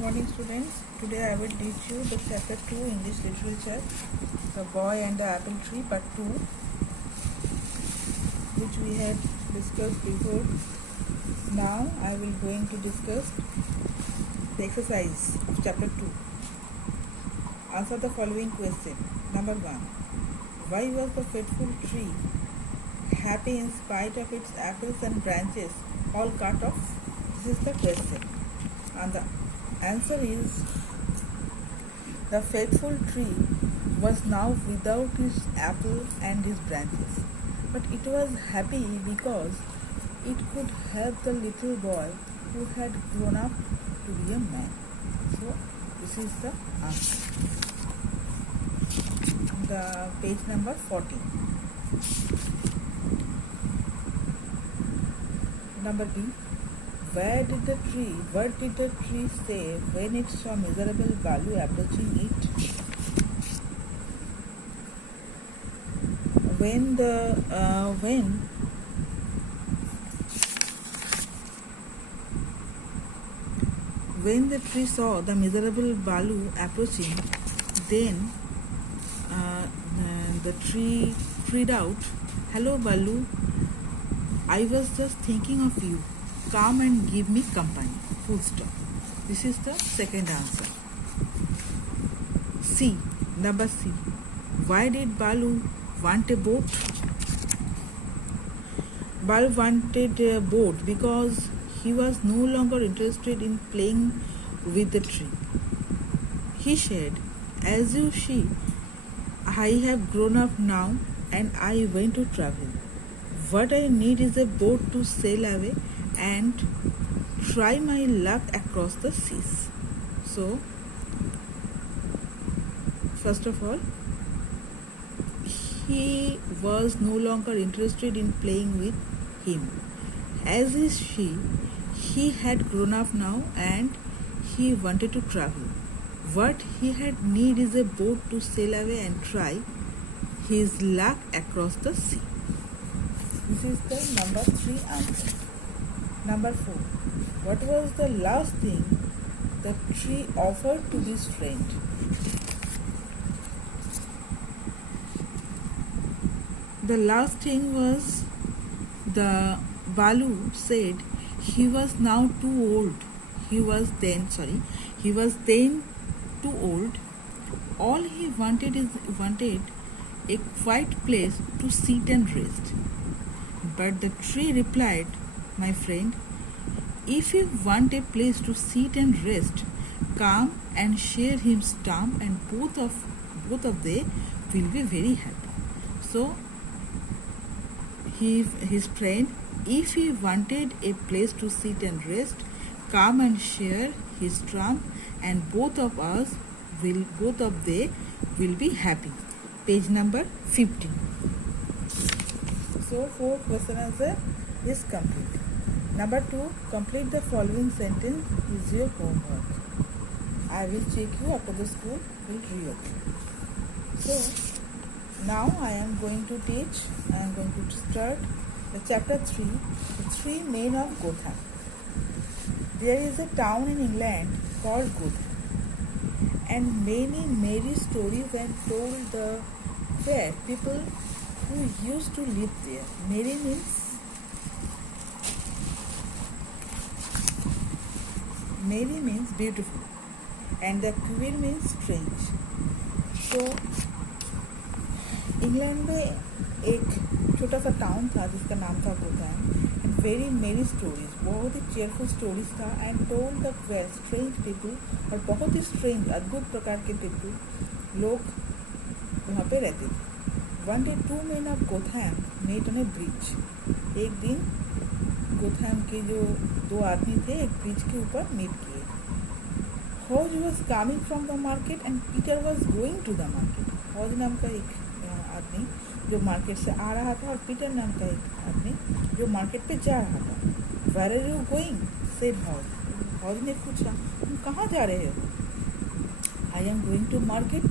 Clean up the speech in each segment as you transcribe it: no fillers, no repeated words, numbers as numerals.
Morning students, today I will teach you the chapter 2 English literature, The Boy and the Apple Tree part 2, which we had discussed before. Now I will going to discuss the exercise of chapter 2. Answer the following question. Number 1. Why was the faithful tree happy in spite of its apples and branches all cut off? This is the question. And the answer is, the faithful tree was now without his apple and his branches, but it was happy because it could help the little boy who had grown up to be a man. So this is the answer. The page number 14. Number B. What did the tree say when it saw miserable Balu approaching it? When the tree saw the miserable Balu approaching, then the tree cried out, "Hello, Balu, I was just thinking of you. Come and give me company." Full stop. This is the second answer. C. Number C. Why did Balu want a boat? Balu wanted a boat because he was no longer interested in playing with the tree. He said, "As you see, I have grown up now and I want to travel. What I need is a boat to sail away and try my luck across the seas." So, first of all, he was no longer interested in playing with him. As is he had grown up now and he wanted to travel. What he had need is a boat to sail away and try his luck across the sea. This is the number 3 answer. Number 4. What was the last thing the tree offered to his friend? The last thing was, the Balu said he was now too old. He was then too old. All he wanted a quiet place to sit and rest. But the tree replied, "My friend, if you want a place to sit and rest, come and share his stump, and both of they will be very happy." So his friend, if he wanted a place to sit and rest, come and share his stump, and both of they will be happy. Page number 15. So 4 question answer is complete. Number 2, complete the following sentence is your homework. I will check you after the school will reopen. So now I am going to start the chapter 3, the 3 men of Gotham. There is a town in England called Gotham, and many merry stories are told where people who used to live there. Merry means beautiful, and the queer means strange. So England में एक छोटा सा town था जिसका नाम था गोथैम, and very मेरी stories, बहुत ही चेयरफुल स्टोरीज था, and told the well strange people, और बहुत ही स्ट्रेंज अद्भुत प्रकार के पीपल लोग वहाँ पे रहते थे. One day 2 men of Gotham met on a bridge. एक दिन गोथैम के जो 2 आदमी थे एक ब्रिज के ऊपर मीट किए. Hodge was coming from the market and Peter was going to the market. Hodge नाम का एक आदमी जो मार्केट से आ रहा था, और पीटर नाम का एक आदमी जो मार्केट पे जा रहा था. Where are you going, said Hodge. Hodge ने पूछा, तुम कहाँ जा रहे हो? I am going to market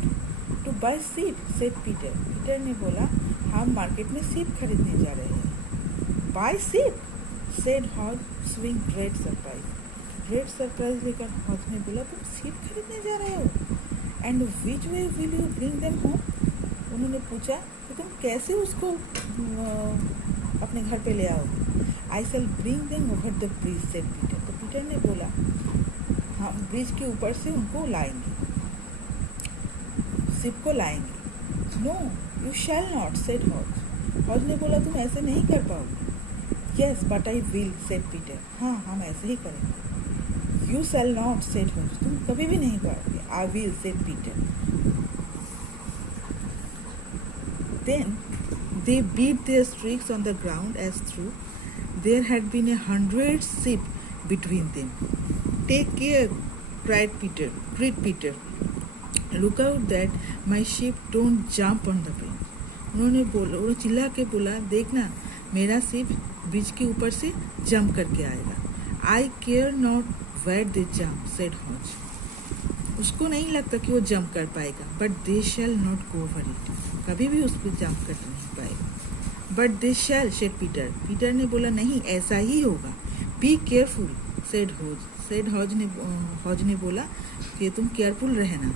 to buy seed, said Peter. Peter ने बोला, हम मार्केट में सीड खरीदने जा रहे हैं. Buy seed, said Hodge, showing great surprise. Great surprise लेकर हॉज ने बोला, तुम सीप खरीदने जा रहे हो? And which way will you bring them home? उन्होंने पूछा कि तुम कैसे उसको अपने घर पे ले आओगे? I shall bring them over the bridge, said Peter. तो पीटर ने बोला, हम ब्रिज के ऊपर से उनको लाएंगे, शिप को लाएंगे। No you shall not, said Hodge. Hodge ने बोला, तुम ऐसे नहीं कर पाओगे। Yes but I will, said Peter. हाँ, हम ऐसे ही करेंगे। You shall not, said Hodge. तुम कभी भी नहीं पाओगे। I will, said Peter. Then they beat their streaks on the ground as through there had been 100 sheep between them. Take care, cried Peter. Look out that my sheep don't jump on the bridge. उन्होंने चिल्ला के बोला, देखना मेरा ship bridge के ऊपर से jump करके आएगा। I care not where they jump, said Hodge. उसको नहीं लगता कि वो जंप कर पाएगा, but they shall not go over it. कभी भी उस पर जंप कर नहीं पाएगा। But they shall, said Peter. Peter ने बोला, नहीं ऐसा ही होगा। बी केयरफुल, सेड हॉज ने बोला कि तुम केयरफुल रहना।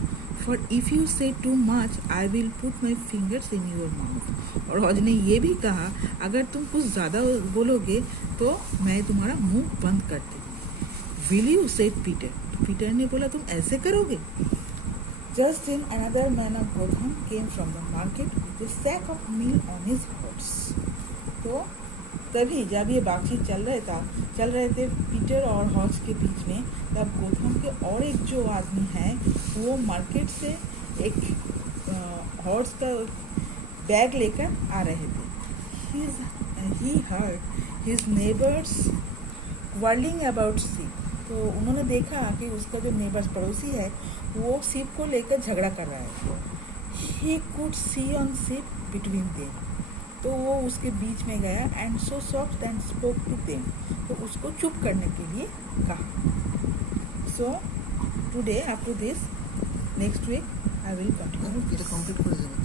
फॉर इफ़ यू से too much I will put my fingers in your mouth. और हॉज ने ये भी कहा, अगर तुम कुछ ज़्यादा बोलोगे तो मैं तुम्हारा मुंह बंद कर दूँ। Will you, said Peter. Peter ने बोला, तुम ऐसे करोगे? Just then another man of Gotham came from the market with a sack of meal on his horse. तो तभी जब ये बातचीत चल रहे थे पीटर और हॉज के बीच में, तब गोथम के और एक जो आदमी है वो मार्केट से एक हॉर्स का बैग लेकर आ रहे थे। He heard his neighbors quarreling about sheep. तो उन्होंने देखा कि उसका जो नेबर्स पड़ोसी है वो शिप को लेकर झगड़ा कर रहा है। He could see on ship between them. तो वो उसके बीच में गया and so soft and spoke to them. तो उसको चुप करने के लिए कहा। So today after this next week I will continue. এটা কমপ্লিট করে দেবো।